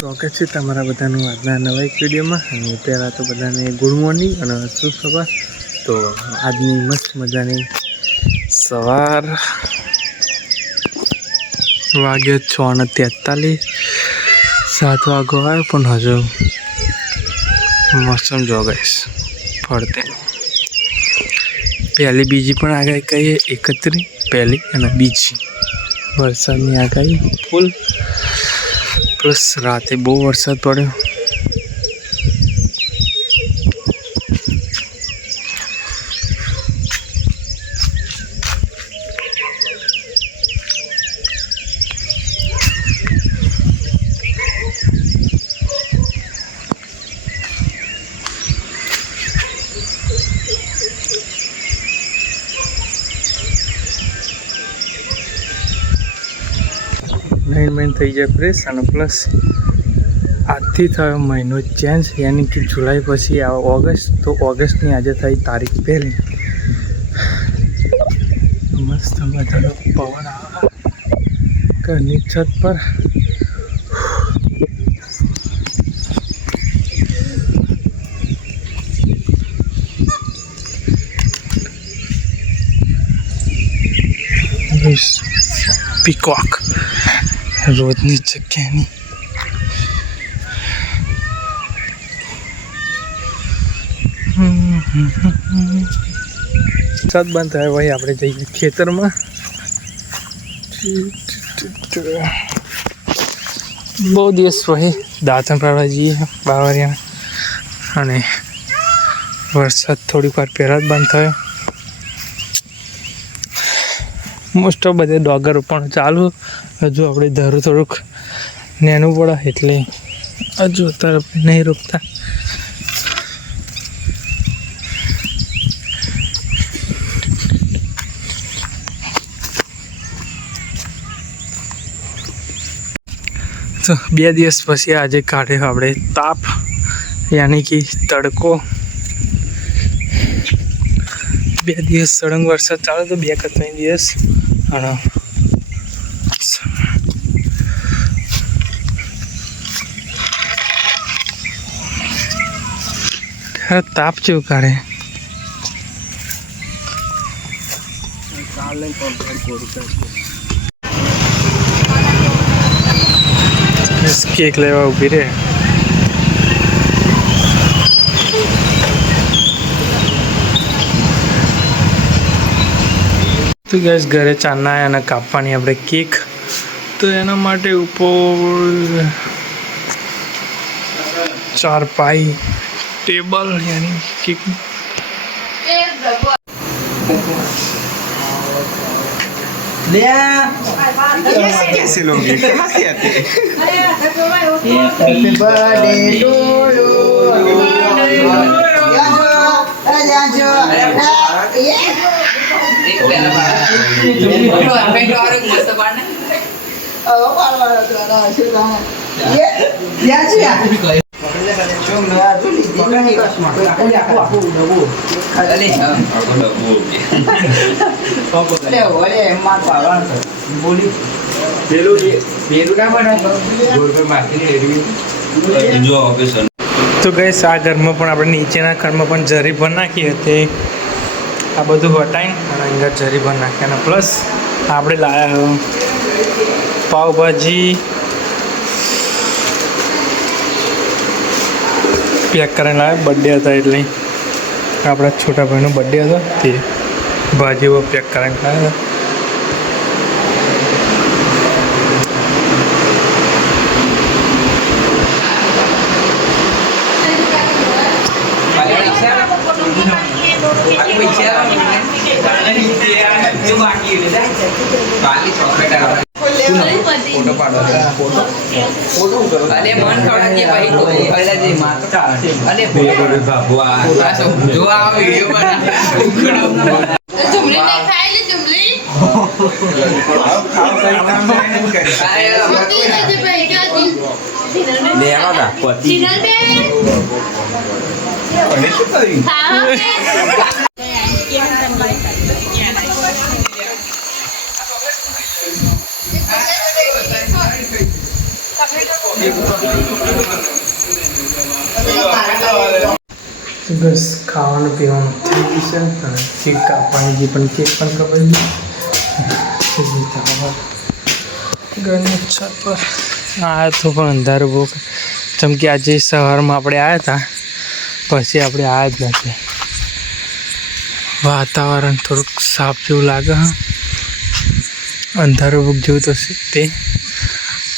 સ્વાગત છે તમારા બધાનું આજના નવા એક વિડીયોમાં. અને પહેલાં તો બધાને ગુડ મોર્નિંગ અને શુભ સવાર. તો આજની મસ્ત મજાની સવાર વાગ્યો 6:43. 7 વાગો આવ્યો પણ હજુ મોસમ જો ગઈશ ફરતે. પહેલી બીજી પણ આગાહી કહીએ 31 પહેલી અને બીજી વરસાદની આગાહી ફૂલ. પ્લસ રાતે બહુ વરસાદ પડ્યો. મહિન થઈ જાય ફ્રેશ. અને પ્લસ આજથી થયો મહિનો ચેન્જ, યાની કે જુલાઈ પછી આવે ઓગસ્ટ. તો ઓગસ્ટની આજે થઈ તારીખ 1. મસ્ત મજાનો પવન આવે ઘરની છત પર. પીકોક રોજની જગ્યાની છત બંધ થાય ભાઈ. આપણે જઈએ ખેતરમાં. બહુ દિવસ ભાઈ દાંતણ પાડવા જઈએ બાવરિયા. અને વરસાદ થોડીક વાર પહેલાં જ બંધ થયો. મોસ્ટ ઓફ બધે ડોગર પણ ચાલુ. હજુ આપણે ધારું થોડુંક નેનું પડે એટલે હજુ અત્યારે નહીં રોકતા. તો 2 દિવસ પછી આજે કાઢ્યો આપણે તાપ, યાની કે તડકો. 2 દિવસ સળંગ વરસાદ ચાલે તો 2 કે 3 દિવસ. અને તાપ જેવું કાઢે. કેક લેવા ઉભી રે. તો ગેસ ઘરે ચાના અને કાપવાની આપણે કેક. તો એના માટે ઉપર 4 પાઈ टेबल यानी केक कैसे लोग कहाँ से आते हैं? Happy birthday to you. તો ગઈશ આ ઘરમાં પણ આપણે નીચેના ઘરમાં પણ જરી ભર નાખી હતી. આ બધું હટાઈને અને અંદર જરી ભર નાખી. અને પ્લસ આપણે લાયા પાવભાજી પેક કરીને લાવ્યા. બર્થડે હતા એટલે આપણા છોટા ભાઈનો બર્થડે હતો તે ભાજીઓ પેક કરીને લાવ્યા હતા. फोटो पाडो फोटो फोटो करो अरे मन खड़ा के भाई तो पहले जे माता अरे भगवान जो आ वीडियो बना जुमली नहीं खाई ले जुमली બસ ખાવાનું પીવાનું થઈ ગયું છે અને કેક કાપવાની જે પણ કેક પણ કપાઈ ગઈ. ઘરની છત પર આવ્યા તો પણ અંધારું બહુ જેમ કે આજે સવારમાં આપણે આવ્યા હતા પછી આપણે આવ્યા જ નથી. વાતાવરણ થોડુંક સાફ જેવું લાગે હા, અંધારું બુક જેવું તો તે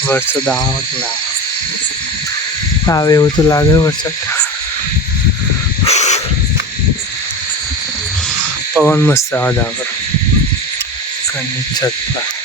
વરસાદ આવે કે ના આવે એવું તો લાગે વરસાદ. પવન મસ્ત આવે ઘરની છત પર.